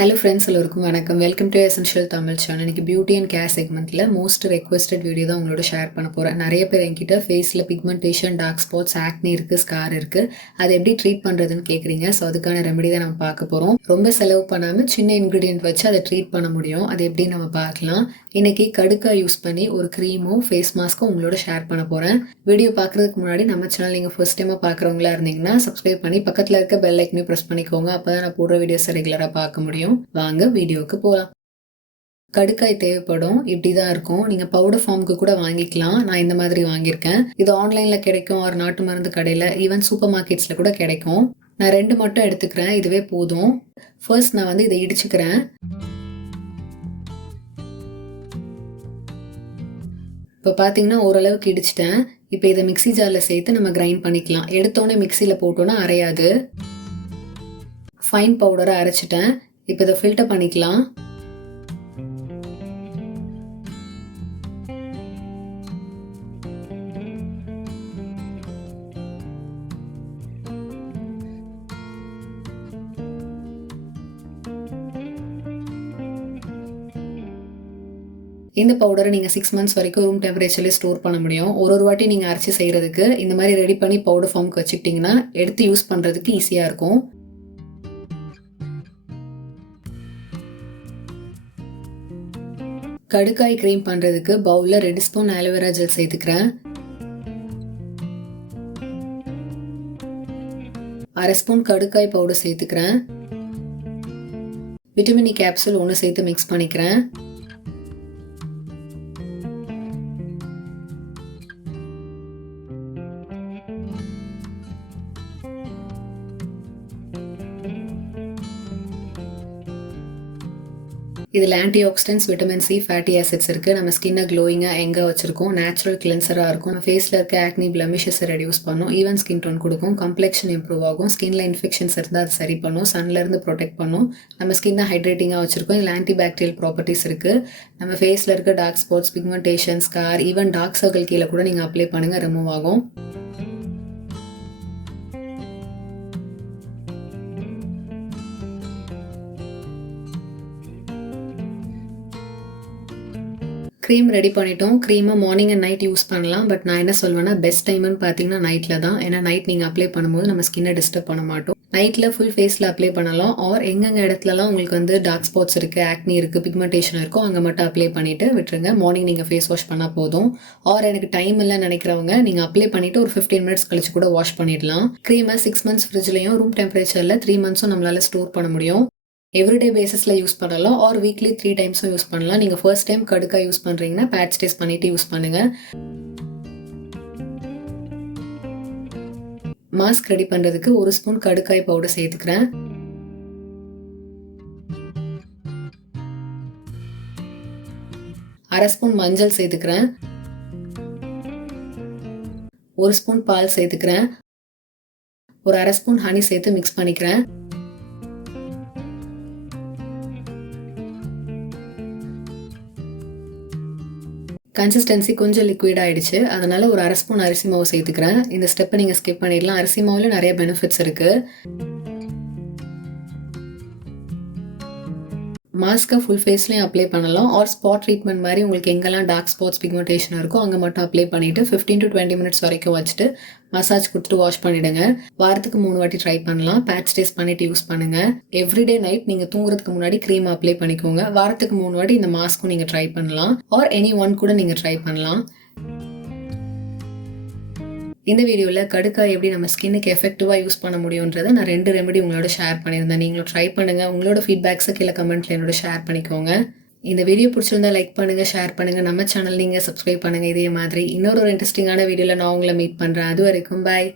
Hello friends, எல்லோருக்கும் வணக்கம். Welcome to essential Tamil channel. இன்னைக்கு பியூட்டி அண்ட் கேர் செக்மெண்ட்டில் மோஸ்ட் ரெக்வஸ்டட் வீடியோ தான் உங்களோட ஷேர் பண்ண போகிறேன். நிறைய பேர் என்கிட்ட ஃபேஸில் பிக்மெண்டேஷன், டார்க் ஸ்பாட்ஸ், ஆக்னி இருக்குது, ஸ்கார் இருக்குது, அதை எப்படி ட்ரீட் பண்ணுறதுன்னு கேட்குறீங்க. ஸோ அதுக்கான ரெமெடி தான் நம்ம பார்க்க போகிறோம். ரொம்ப செலவு பண்ணாமல் சின்ன இன்க்ரீடியன்ட் வச்சு அதை ட்ரீட் பண்ண முடியும். அது எப்படி நம்ம பார்க்கலாம். இன்னைக்கு கடுக்காய் யூஸ் பண்ணி ஒரு க்ரீமும் ஃபேஸ் மாஸ்க்கும் உங்களோட ஷேர் பண்ண போகிறேன். வீடியோ பார்க்குறதுக்கு முன்னாடி நம்ம சேனல் நீங்கள் ஃபர்ஸ்ட் டைமாக பார்க்குறவங்களா இருந்தீங்கன்னா சப்ஸ்கிரைப் பண்ணி பக்கத்தில் இருக்க பெல் ஐக்கனையும் ப்ரெஸ் பண்ணிக்கோங்க. அப்போ தான் நான் போடுற வீடியோஸை ரெகுலராக பார்க்க முடியும். வாங்க வீடியோக்கு போகலாம். கடுக்காய் தேவைப்படும். இப்படிதான் இருக்கும். நீங்க பவுடர் ஃபார்முக்கு கூட வாங்கிக்கலாம். நான் இந்த மாதிரி வாங்கியிருக்கேன். இது ஆன்லைன்ல கிடைக்கும், ஒரு நாட்டு மருந்து கடையில, ஈவன் சூப்பர் மார்க்கெட்ஸ்ல கூட கிடைக்கும். நான் 2 மட்டும் எடுத்துக்கிறேன், இதுவே போதும். ஃபர்ஸ்ட் நான் வந்து இதை இடிச்சுக்கிறேன். இப்போ பார்த்தீங்கன்னா ஓரளவுக்கு இடிச்சிட்டேன். இப்போ இதை மிக்சி ஜாரில் சேர்த்து நம்ம கிரைண்ட் பண்ணிக்கலாம். எடுத்தோடனே மிக்சியில் போட்டோன்னா அரையாது. ஃபைன் பவுடரை அரைச்சிட்டேன். இப்போ இதை ஃபில்டர் பண்ணிக்கலாம். இந்த பவுடரை நீங்கள் 6 months வரைக்கும் ரூம் டெம்பரேச்சர்லேயே ஸ்டோர் பண்ண முடியும். ஒரு வாட்டி நீங்கள் அரைச்சி செய்கிறதுக்கு இந்த மாதிரி ரெடி பண்ணி பவுடர் ஃபார்முக்கு வச்சுக்கிட்டிங்கன்னா எடுத்து யூஸ் பண்ணுறதுக்கு ஈஸியாக இருக்கும். கடுக்காய் க்ரீம் பண்ணுறதுக்கு பவுலில் 2 ஸ்பூன் ஆலோவேரா ஜெல் சேர்த்துக்கிறேன். 1/2 ஸ்பூன் கடுக்காய் பவுடர் சேர்த்துக்கிறேன். விட்டமின் இ கேப்சூல் 1 சேர்த்து மிக்ஸ் பண்ணிக்கிறேன். இதில் anti oxidants, vitamin C, fatty acids இருக்குது. நம்ம ஸ்கின்னை க்ளோயிங்காக எங்கே வச்சுருக்கோம், நேச்சுரல் கிளென்சராக இருக்கும். நம்ம ஃபேஸில் இருக்க ஆக்னி பிளமிஷஸை ரெடியூஸ் பண்ணும். ஈவன் ஸ்கின் டோன் கொடுக்கும். கம்ப்ளெக்ஷன் இம்ப்ரூவ் ஆகும். ஸ்கின்ல இன்ஃபெக்ஷன்ஸ் இருந்தால் அது சரி பண்ணும். சன்லேருந்து ப்ரொடெக்ட் பண்ணும். நம்ம ஸ்கின்னை ஹைட்ரேட்டிங்காக வச்சுருக்கோம். இதில் ஆன்டி பாக்டீரியல் ப்ராப்பர்ட்டிஸ் இருக்குது. நம்ம ஃபேஸில் இருக்க dark spots, pigmentation, scar, even dark circle கீழே கூட நீங்கள் அப்ளை பண்ணுங்கள், ரிமூவ் ஆகும். க்ரீம் ரெடி பண்ணிட்டோம். க்ரீமை மார்னிங் அண்ட் நைட் யூஸ் பண்ணலாம். பட் நான் என்ன சொல்வேன்னா, பெஸ்ட் டைம்னு பார்த்தீங்கன்னா நைட்டில் தான். ஏன்னா நைட் நீங்கள் அப்ளை பண்ணும்போது நம்ம ஸ்கின்னை டிஸ்டர்ப் பண்ண மாட்டோம். நைட்டில் ஃபுல் ஃபேஸில் அப்ளை பண்ணலாம். ஆர் எங்கெங்கே இடத்துலலாம் உங்களுக்கு வந்து டார்க் ஸ்பாட்ஸ் இருக்குது, ஆக்னி இருக்குது, பிக்மெண்டேஷன் இருக்கும், அங்கே மட்டும் அப்ளை பண்ணிவிட்டு விட்டுருங்க. மார்னிங் நீங்கள் ஃபேஸ் வாஷ் பண்ணால் போதும். ஆர் எனக்கு டைம் இல்லைன்னு நினைக்கிறவங்க நீங்கள் அப்ளை பண்ணிவிட்டு ஒரு 15 minutes கழிச்சு கூட வாஷ் பண்ணிடலாம். க்ரீமை 6 months ஃப்ரிட்ஜ்லையும் ரூம் டெம்பரேச்சரில் 3 months நம்மளால் ஸ்டோர் பண்ண முடியும். எவ்ரிடே பேசிஸில் யூஸ் பண்ணலாம். ஆர் வீக்லி 3 times யூஸ் பண்ணலாம். நீங்கள் ஃபர்ஸ்ட் டைம் கடுக்காய் யூஸ் பண்ணுறீங்கன்னா பேட்ச் டெஸ்ட் பண்ணிவிட்டு யூஸ் பண்ணுங்கள். மாஸ்க் ரெடி பண்ணுறதுக்கு 1 ஸ்பூன் கடுக்காய் பவுடர் சேர்த்துக்கிறேன். 1/2 ஸ்பூன் மஞ்சள் சேர்த்துக்கிறேன். 1 ஸ்பூன் பால் சேர்த்துக்கிறேன். ஒரு 1/2 ஸ்பூன் ஹனி சேர்த்து மிக்ஸ் பண்ணிக்கிறேன். கன்சிஸ்டன்சி கொஞ்சம் லிக்விட் ஆயிடுச்சு. அதனால ஒரு 1/2 ஸ்பூன் அரிசி மாவு சேர்த்துக்கிறேன். இந்த ஸ்டெப்பை நீங்கள் ஸ்கிப் பண்ணிடலாம். அரிசி மாவுல நிறைய பெனிஃபிட்ஸ் இருக்கு. மாஸ்க்கை ஃபுல் ஃபேஸ்லையும் அப்ளை பண்ணலாம். ஆர் ஸ்பாட் ட்ரீட்மெண்ட் மாதிரி உங்களுக்கு எங்கெல்லாம் டார்க் ஸ்பாட்ஸ், பிக்மெண்டேஷன் இருக்கோ அங்கே மட்டும் அப்ளை பண்ணிவிட்டு 15 to 20 minutes வரைக்கும் வச்சுட்டு மசாஜ் கொடுத்துட்டு வாஷ் பண்ணிவிடுங்க. வாரத்துக்கு 3 வாட்டி ட்ரை பண்ணலாம். பேட்ச் டெஸ்ட் பண்ணிவிட்டு யூஸ் பண்ணுங்கள். எவ்ரிடே நைட் நீங்கள் தூங்குறதுக்கு முன்னாடி க்ரீம் அப்ளை பண்ணிக்கோங்க. வாரத்துக்கு 3 வாட்டி இந்த மாஸ்க்கும் நீங்கள் ட்ரை பண்ணலாம். ஆர் எனி ஒன் கூட நீங்கள் ட்ரை பண்ணலாம். இந்த வீடியோவில் கடுக்காய் எப்படி நம்ம ஸ்கின்னுக்கு எஃபெக்டிவாக யூஸ் பண்ண முடியுன்றதை நான் 2 ரெமெடி உங்களோட ஷேர் பண்ணியிருந்தேன். நீங்களும் ட்ரை பண்ணுங்கள். உங்களோட ஃபீட்பேக்ஸை கீழே கமெண்ட்டில் என்னோட ஷேர் பண்ணிக்கோங்க. இந்த வீடியோ பிடிச்சிருந்தா லைக் பண்ணுங்கள், ஷேர் பண்ணுங்கள். நம்ம சேனல் நீங்கள் சப்ஸ்கிரைப் பண்ணுங்கள். இதே மாதிரி இன்னொரு இன்ட்ரெஸ்டிங்கான வீடியோவில் நான் உங்களை மீட் பண்ணுறேன். அது வரைக்கும் பாய்.